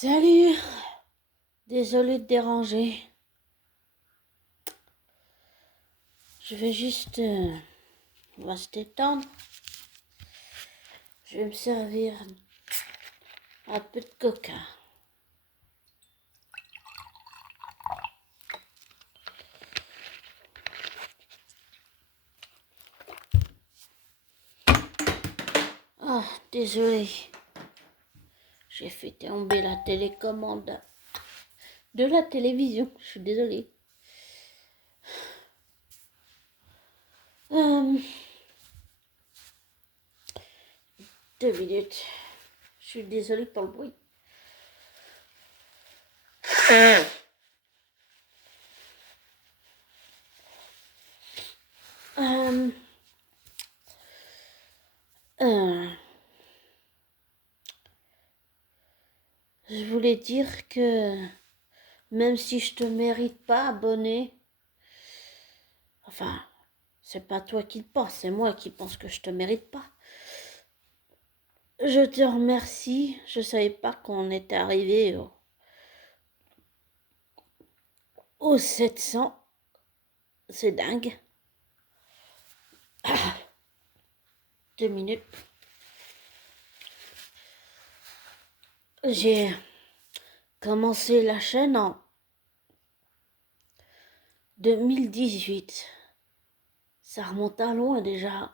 Salut, désolé de déranger. Je vais juste, on va se détendre. Je vais me servir un peu de coca. Ah, désolé. J'ai fait tomber la télécommande de la télévision. Je suis désolée. Euh, 2 minutes. Je suis désolée pour le bruit. Euh, euh, je voulais dire que même si je te mérite pas, abonné, enfin, c'est pas toi qui le penses, c'est moi qui pense que je te mérite pas. Je te remercie. Je savais pas qu'on était arrivé au 700. C'est dingue. 2 minutes. J'ai commencé la chaîne en 2018. Ça remonte à loin déjà.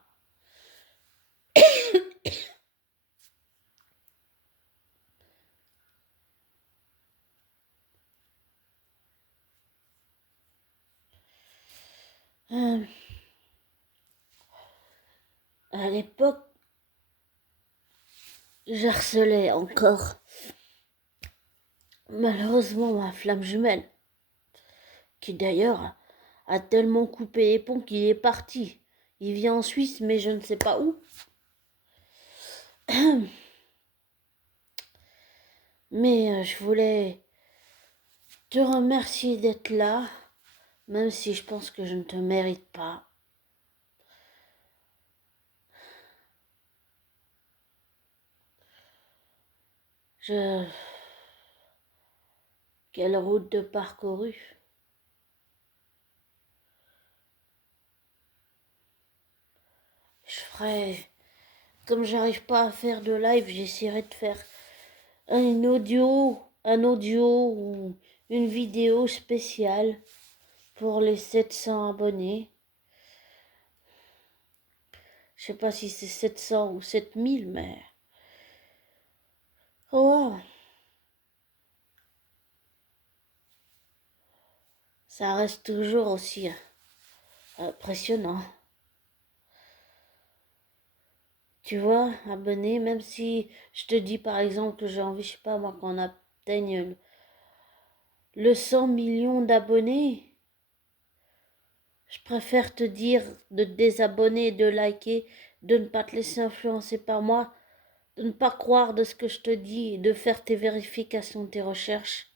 Euh, à l'époque, j'harcelais encore malheureusement ma flamme jumelle, qui d'ailleurs a tellement coupé les ponts qu'il est parti. Il vient en Suisse, mais je ne sais pas où. Mais je voulais te remercier d'être là, même si je pense que je ne te mérite pas. Je... Quelle route de parcouru. Je ferai... Comme j'arrive pas à faire de live, j'essaierai de faire un audio ou une vidéo spéciale pour les 700 abonnés. Je sais pas si c'est 700 ou 7000, mais... Oh, ça reste toujours aussi impressionnant. Tu vois, abonné, même si je te dis par exemple que j'ai envie, je sais pas moi, qu'on atteigne le 100 millions d'abonnés, je préfère te dire de te désabonner, de liker, de ne pas te laisser influencer par moi, de ne pas croire de ce que je te dis, de faire tes vérifications, tes recherches,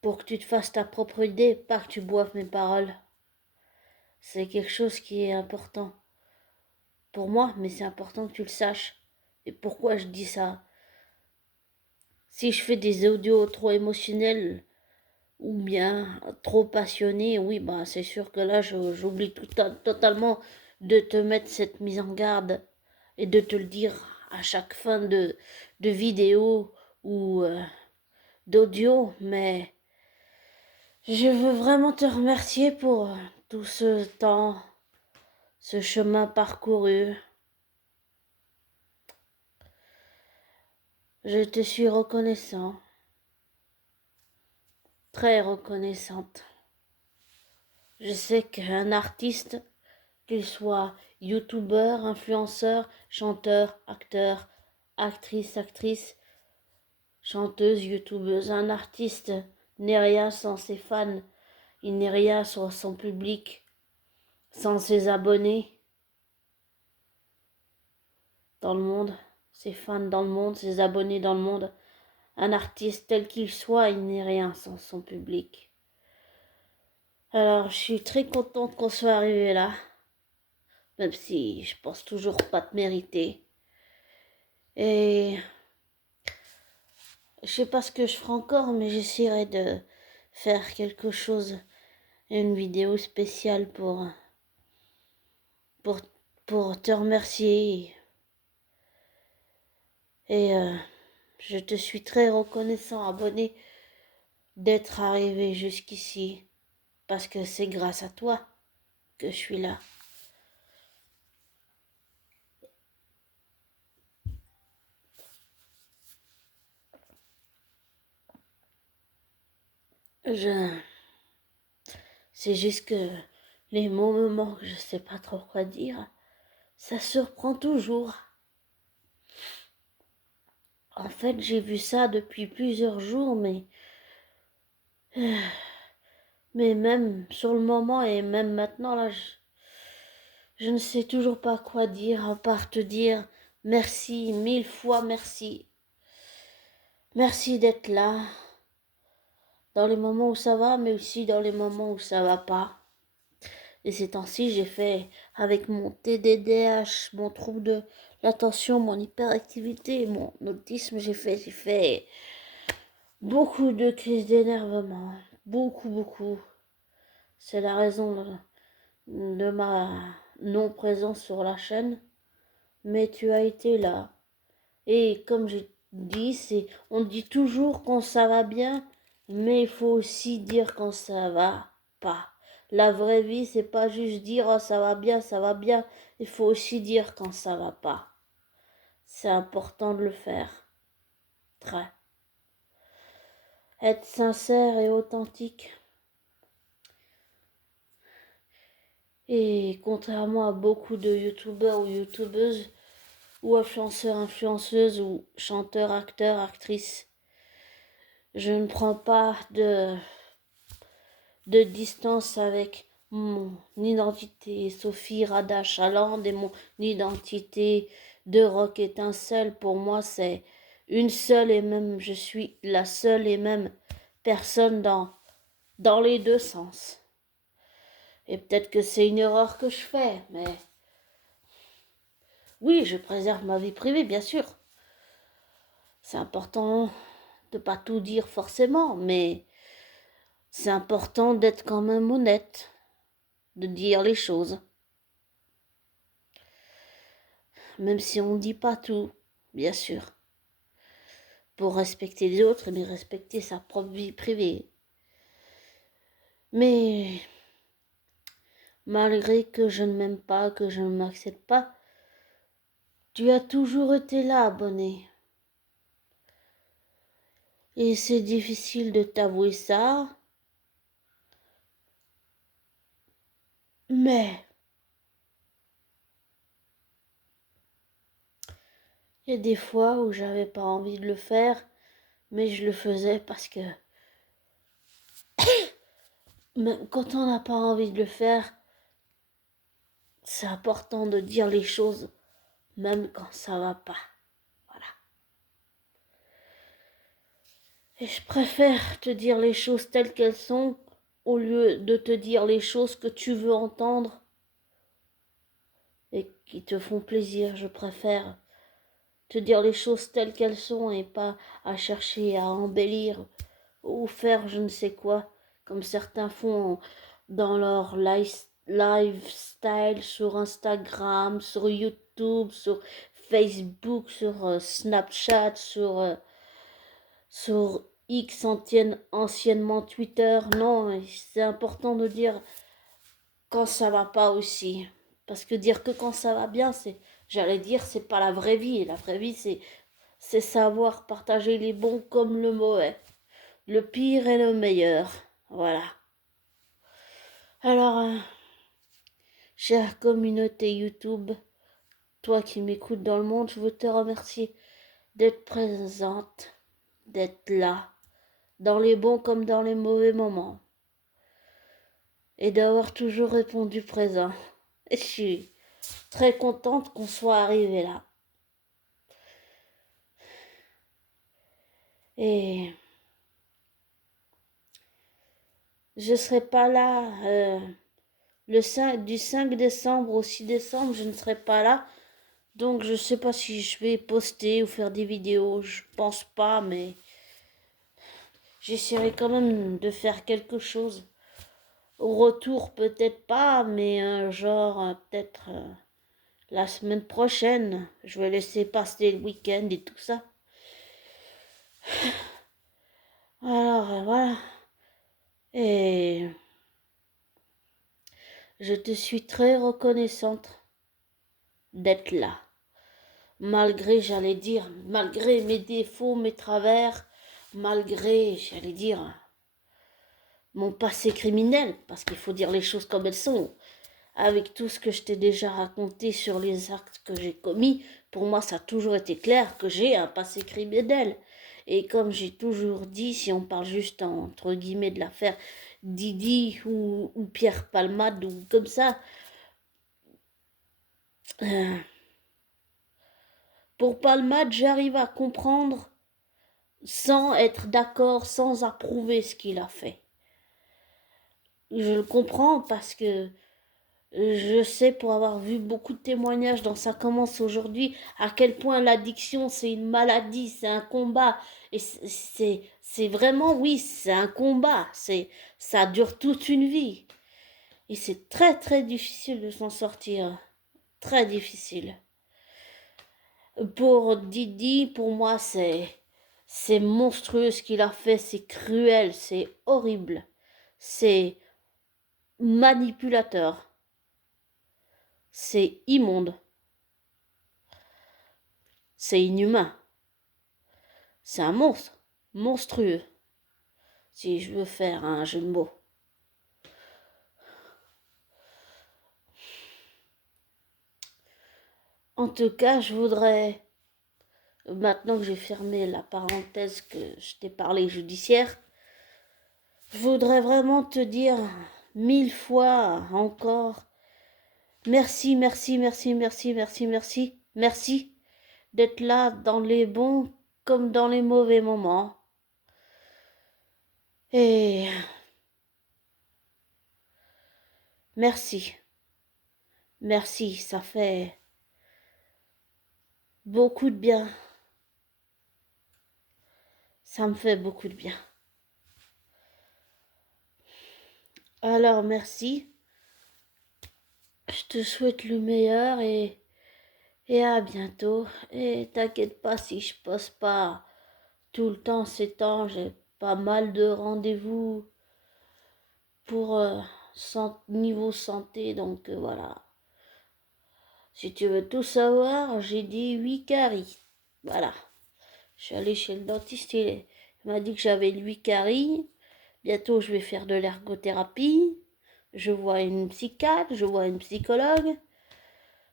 pour que tu te fasses ta propre idée, pas que tu boives mes paroles. C'est quelque chose qui est important pour moi, mais c'est important que tu le saches. Et pourquoi je dis ça? Si je fais des audios trop émotionnels ou bien trop passionnés, oui, bah c'est sûr que là j'oublie totalement de te mettre cette mise en garde et de te le dire à chaque fin de vidéo ou d'audio, mais je veux vraiment te remercier pour tout ce temps, ce chemin parcouru. Je te suis reconnaissant, très reconnaissante. Je sais qu'un artiste, qu'il soit youtubeur, influenceur, chanteur, acteur, actrice, chanteuse, youtubeuse, un artiste n'est rien sans ses fans, il n'est rien sans son public, sans ses abonnés dans le monde, ses fans dans le monde, ses abonnés dans le monde. Un artiste tel qu'il soit, il n'est rien sans son public. Alors, je suis très contente qu'on soit arrivé là, même si je pense toujours pas te mériter. Et Je sais pas ce que je ferai encore, mais j'essaierai de faire quelque chose, une vidéo spéciale pour, pour te remercier. Et je te suis très reconnaissant, abonné, d'être arrivé jusqu'ici, parce que c'est grâce à toi que je suis là. C'est juste que les mots me manquent, je sais pas trop quoi dire. Ça surprend toujours. En fait, j'ai vu ça depuis plusieurs jours, mais même sur le moment et même maintenant, là, je ne sais toujours pas quoi dire, à part te dire merci, 1000 fois merci. Merci d'être là, dans les moments où ça va, mais aussi dans les moments où ça va pas. Et ces temps-ci, j'ai fait, avec mon TDDH, mon trouble de l'attention, mon hyperactivité, mon autisme, j'ai fait beaucoup de crises d'énervement. Beaucoup. C'est la raison de ma non-présence sur la chaîne. Mais tu as été là. Et comme je dis, on dit toujours quand ça va bien, mais il faut aussi dire quand ça va pas. La vraie vie, c'est pas juste dire oh, ça va bien, ça va bien. Il faut aussi dire quand ça va pas. C'est important de le faire. Très. Être sincère et authentique. Et contrairement à beaucoup de youtubeurs ou youtubeuses, ou influenceurs, influenceuses, ou chanteurs, acteurs, actrices, je ne prends pas de distance avec mon identité Sophie Rada Chaland et mon identité de rock étincelle. Pour moi, c'est une seule et même, je suis la seule et même personne dans les deux sens. Et peut-être que c'est une erreur que je fais, mais oui, je préserve ma vie privée, bien sûr. C'est important de pas tout dire forcément, mais c'est important d'être quand même honnête, de dire les choses. Même si on ne dit pas tout, bien sûr. Pour respecter les autres, mais respecter sa propre vie privée. Mais malgré que je ne m'aime pas, que je ne m'accepte pas, tu as toujours été là, abonné. Et c'est difficile de t'avouer ça, mais il y a des fois où j'avais pas envie de le faire, mais je le faisais parce que même quand on n'a pas envie de le faire, c'est important de dire les choses, même quand ça va pas. Voilà. Et je préfère te dire les choses telles qu'elles sont au lieu de te dire les choses que tu veux entendre et qui te font plaisir. Je préfère te dire les choses telles qu'elles sont et pas à chercher à embellir ou faire je ne sais quoi comme certains font dans leur lifestyle sur Instagram, sur YouTube, sur Facebook, sur Snapchat, sur X anciennement Twitter. Non, c'est important de dire quand ça va pas aussi. Parce que dire que quand ça va bien, j'allais dire, c'est pas la vraie vie. La vraie vie, c'est savoir partager les bons comme le mauvais, le pire et le meilleur. Voilà. Alors, chère communauté YouTube, toi qui m'écoutes dans le monde, je veux te remercier d'être présente, d'être là, dans les bons comme dans les mauvais moments, et d'avoir toujours répondu présent. Et je suis très contente qu'on soit arrivé là. Et je serai pas là du 5 décembre au 6 décembre, je ne serai pas là. Donc je sais pas si je vais poster ou faire des vidéos, je pense pas, mais j'essaierai quand même de faire quelque chose. Au retour, peut-être pas, mais genre, peut-être la semaine prochaine. Je vais laisser passer le week-end et tout ça. Alors, voilà. Et je te suis très reconnaissante d'être là. Malgré, j'allais dire, malgré mes défauts, mes travers, malgré, j'allais dire, mon passé criminel, parce qu'il faut dire les choses comme elles sont. Avec tout ce que je t'ai déjà raconté sur les actes que j'ai commis, pour moi, ça a toujours été clair que j'ai un passé criminel. Et comme j'ai toujours dit, si on parle juste entre guillemets de l'affaire Didi ou Pierre Palmade ou comme ça, euh, pour Palmade, j'arrive à comprendre sans être d'accord, sans approuver ce qu'il a fait. Je le comprends parce que je sais, pour avoir vu beaucoup de témoignages dans Ça commence aujourd'hui, à quel point l'addiction c'est une maladie, c'est un combat. Et c'est vraiment, oui, c'est un combat. Ça dure toute une vie. Et c'est très très difficile de s'en sortir. Très difficile. Pour Didi, pour moi, c'est monstrueux ce qu'il a fait, c'est cruel, c'est horrible, c'est manipulateur, c'est immonde, c'est inhumain, c'est un monstre, monstrueux, si je veux faire un jeu de mots. En tout cas, je voudrais, maintenant que j'ai fermé la parenthèse que je t'ai parlé judiciaire, je voudrais vraiment te dire 1000 fois encore merci, merci, merci, merci, merci, merci, merci d'être là dans les bons comme dans les mauvais moments. Et merci, merci, ça fait beaucoup de bien. Ça me fait beaucoup de bien. Alors merci, je te souhaite le meilleur et à bientôt. Et t'inquiète pas si je passe pas tout le temps ces temps, j'ai pas mal de rendez-vous pour niveau santé, donc voilà. Si tu veux tout savoir, j'ai dit 8 caries. Voilà. Je suis allée chez le dentiste, il m'a dit que j'avais 8 caries. Bientôt, je vais faire de l'ergothérapie. Je vois une psychiatre, je vois une psychologue.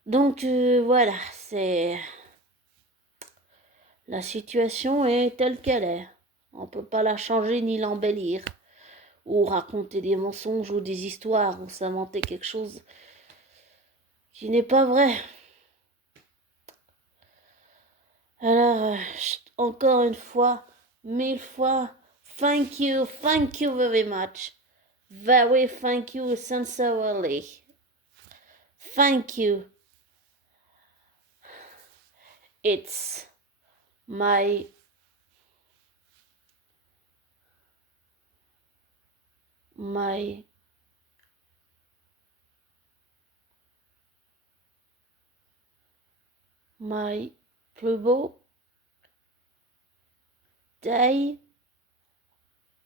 Donc voilà, c'est la situation est telle qu'elle est. On ne peut pas la changer ni l'embellir, ou raconter des mensonges ou des histoires, ou s'inventer quelque chose qui n'est pas vrai. Alors, encore une fois, 1000 fois, thank you very much. Very thank you sincerely. Thank you. It's my my my plus beau day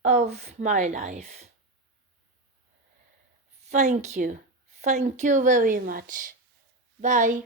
of my life. Thank you very much. Bye.